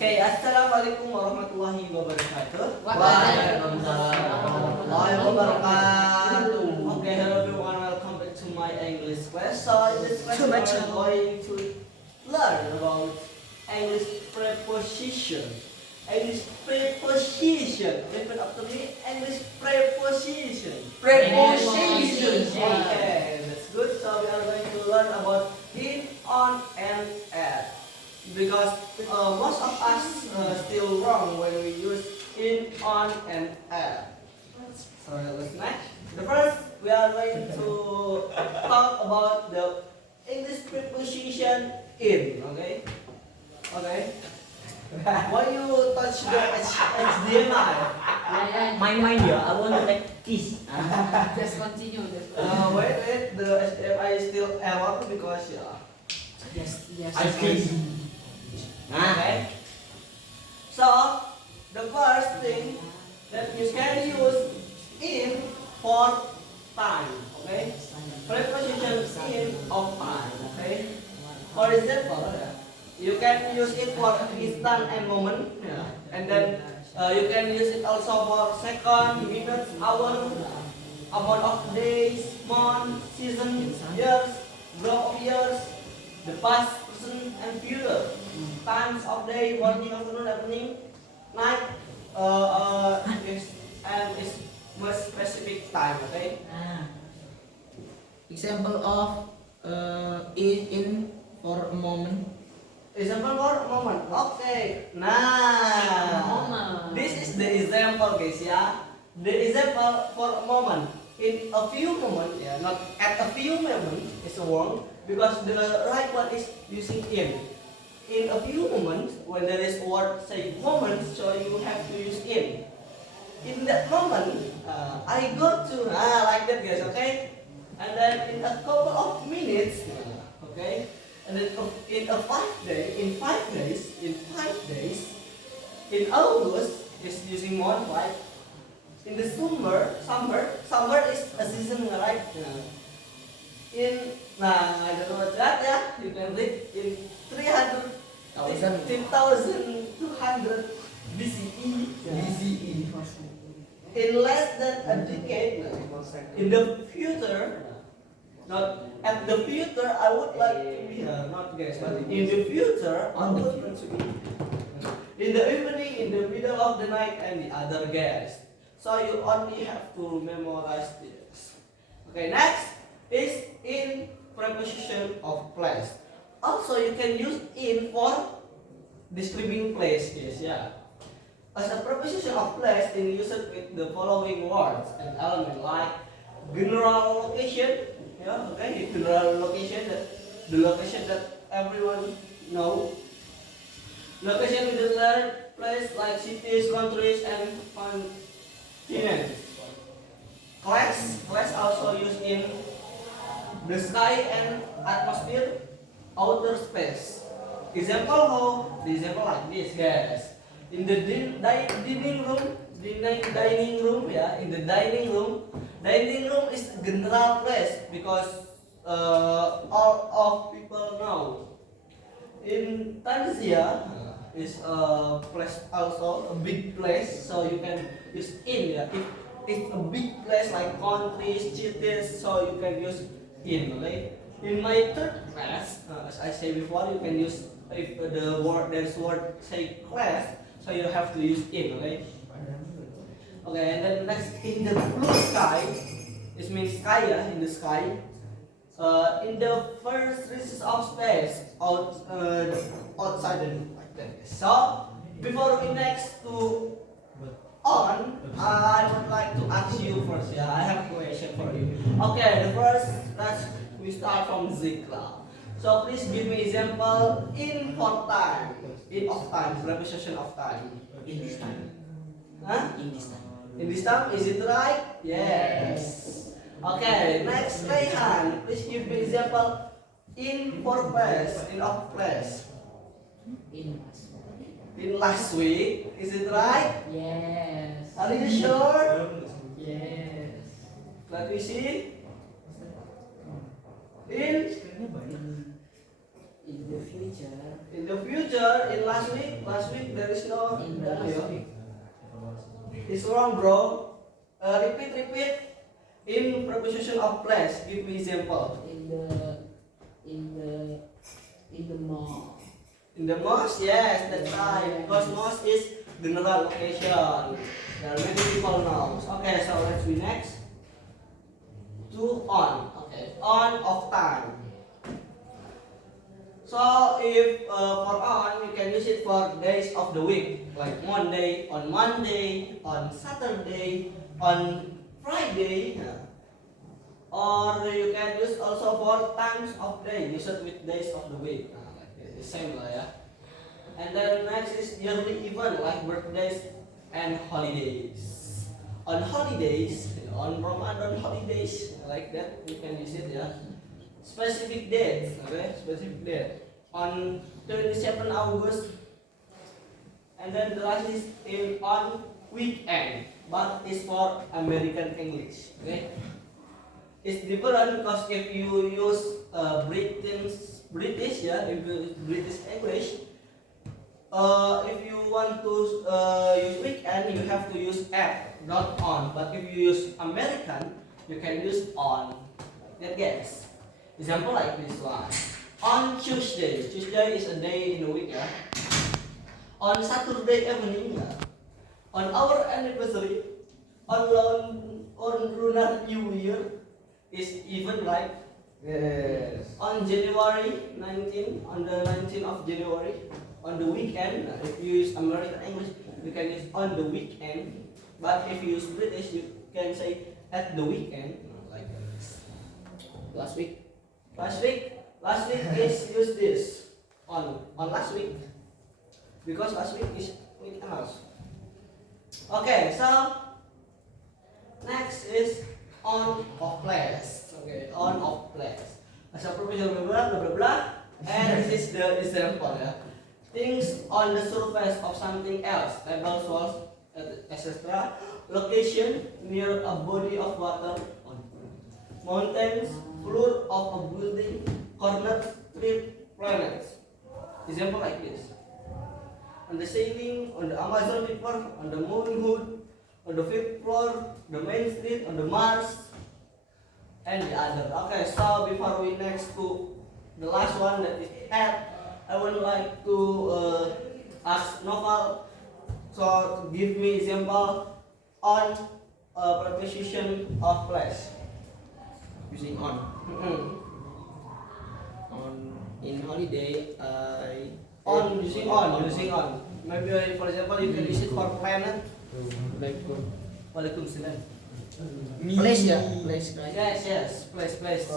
Okay, assalamualaikum warahmatullahi wabarakatuh. Waalaikumsalam warahmatullahi wabarakatuh. Okay, hello everyone, welcome back to my English class. So in this class we are going to learn about English preposition. English preposition. Repeat after me. English preposition. Preposition. Okay, that's good. So we are going to learn about in, on, and at. Because most of us still wrong when we use in, on, and at. So let's next. The first we are going to talk about the English preposition in. Okay. Okay. Why you touch the HDMI? Main-main ya, I want to take kiss. Just continue. Wait, the HDMI is still error because Yes. I kiss. Okay. So the first thing that you can use in for time. Okay. Preposition in of time. Okay. For example, you can use it for instant and moment, and then you can use it also for second, minutes, hour, amount of days, month, season, years, group of years, the past, present, and future, times of day, morning, afternoon, evening, night, is more specific time. Okay. Example of in for a moment. Example for a moment. Okay. Nah. This is the example, guys. Yeah. The example for a moment. In a few moments, not at a few moments is wrong because the right one is using in. In a few moments, when there is word say moment, so you have to use in. In that moment, I go to like that, guys. Okay. And then in a couple of minutes, okay. And then in 5 days, in 5 days, in August is using month, right? In the summer is a season, right? I don't know that, you can read in 3,200 BCE. In less than a decade, in the future. Not at the future, I would like to be not guys, but in the future, I would like to be in the evening, in the middle of the night, and the other guys. So you only have to memorize this. Okay, next is in preposition of place. Also, you can use in for describing place. Yes, As a preposition of place, in use it with the following words and element like general location. Okay, general location, the location that everyone know. Location in the third place like cities, countries, and continents. Class also used in the sky and atmosphere, outer space. Example how? The example like this, guys. In the dining room, in the dining room. Dining room is general place because all of people know. In Tanzania is a place also a big place, so you can use in. If it's a big place like countries, cities, so you can use in. Okay. In my third class, as I said before, you can use if the word there's word say class, so you have to use in. Okay. Okay, and then next in the blue sky, this means sky, in the sky. In the first reaches of space, outside the like that. So before we next to on, I would like to ask you first. I have a question for you. Okay, the first we start from Zikla. So please give me example in for time, in of time, preposition of time. In this time. In this time. In this time, is it right? Yes. Okay, next Rayhan, please give me example in for place, in of place. In last week, is it right? Yes. Are you sure? Yes. Let me see. In In the future. In the future, in last week there is no. It's wrong, bro. Repeat. In preposition of place, give me example. In the mall. In the mosque, yes, that's right. Because mosque is general location. There are many people know. Okay, so let's be next. To on. Okay, on of time. So if for on, you can use it for days of the week, like Monday, on Saturday, on Friday, or you can use also for times of day. Use it with days of the week. Like same lah ya. And then next is yearly event like birthdays and holidays. On holidays, on Ramadan holidays, like that you can use it ya. Specific date, okay? Specific date on 27 August, and then the last is on weekend, but it's for American English, okay? It's different because if you use British, yeah, if you use British English, if you want to use weekend, you have to use at, not on. But if you use American, you can use on. That guess. Example like this one. On Tuesday. Tuesday is a day in the week, yeah. On Saturday evening, yeah. On our anniversary, on Lunar New Year is even right. Yes. On January 19, on the 19th of January, on the weekend, if you use American English, you can use on the weekend. But if you use British, you can say at the weekend, like this. Last week. Last week is use this on last week because last week is weekend also. Okay, so next is on of place. Okay, on of place. As a provision blah blah blah blah, and this is the example. Yeah. Things on the surface of something else, tables, walls, etc. Location near a body of water, mountains, floor of a building, corner, street, planets. Example like this. On the ceiling, on the Amazon River, on the moon hood, on the fifth floor, the main street, on the Mars, and the other. Okay, so before we next to the last one that is at, I would like to ask Noval so to give me example on preposition of place. Using on. On in holiday, I Using on. Maybe for example you can use it for planet. Waalaikumsalam. Place ya, place right? Yes, place.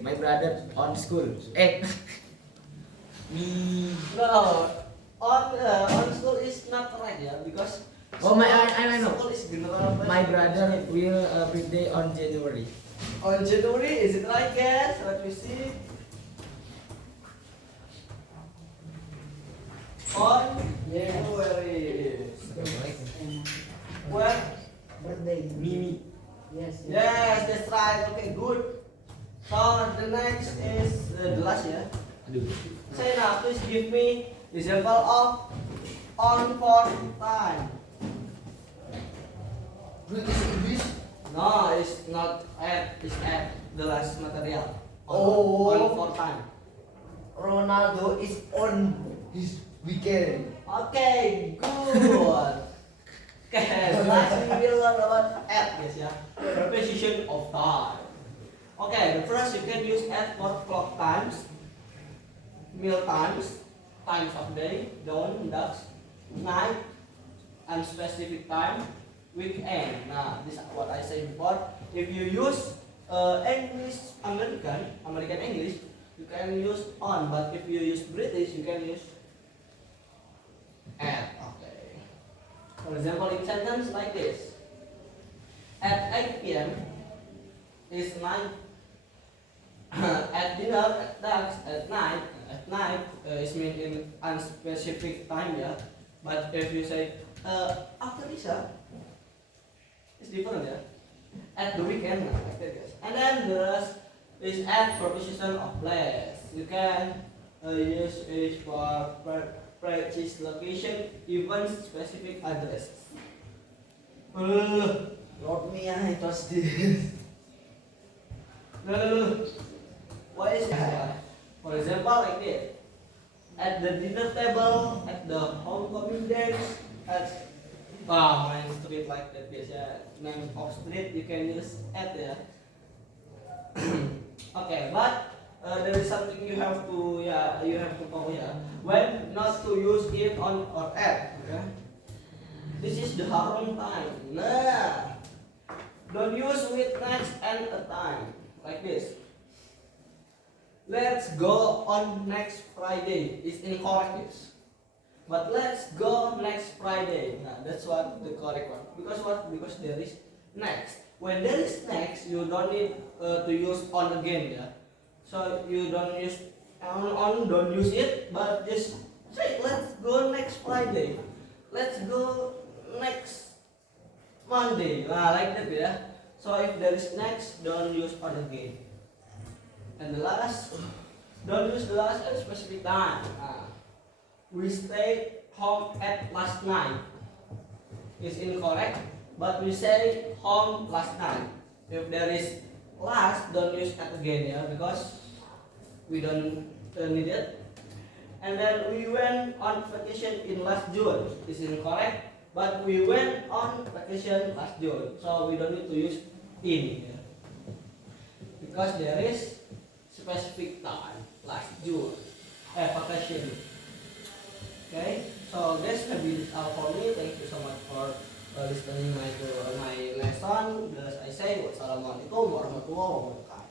My brother on school. Me. No, on school is not right ya because Oh my, I know. school is general. My brother will birthday on January. On January, is it right, guys? Let me see. On January. Where? Birthday. Mimi. Yes. Yes, that's right. Okay, good. So the next is the last ya. Say now, please give me example of on for time. British English. No, it's not at. It's at the last material. Oh. On for time. Ronaldo is on his weekend. Okay, good. Okay, last we will learn about at, guys ya. Preposition of time. Okay, the first you can use at for clock times, meal times, times of day, dawn, dusk, night, unspecific time, weekend. Nah, this is what I said before. If you use American English, you can use on. But if you use British, you can use at. Okay. For example, in sentence like this: at 8 p.m. is night. At dinner, at dusk, at night is mean in unspecific time, yeah. But if you say after Isha, it's different, yeah. at the weekend, like that, guys. And then the rest is at preposition of place. You can use it for precise location, even specific address. Lord me, I trust this. No. What is that? For example, like this. At the dinner table, at the homecoming dance, at my street like that, guys. Yeah. Name of street you can use at, yeah. Okay, but there is something you have to know, yeah. When not to use it on or at. Okay? This is the wrong time. Nah. Don't use with next and a time like this. Let's go on next Friday. It's incorrect, yes. But let's go next Friday. Nah, that's what the correct one. Because what? Because there is next. When there is next, you don't need to use on again, yeah. So you don't use on, don't use it, but just say let's go next Friday. Let's go next Monday. Like that, yeah. So if there is next, don't use on again. And the last, don't use the last at specific time. We stayed home at last night. It's incorrect, but we say home last night. If there is last, don't use at again, yeah, because we don't need it. And then we went on vacation in last June. This is incorrect, but we went on vacation last June, so we don't need to use in, yeah, because there is specific time, last June, vacation. Okay, so guys, maybe this all for me. Thank you so much for listening my lesson. As I say, wassalamualaikum warahmatullahi wabarakatuh.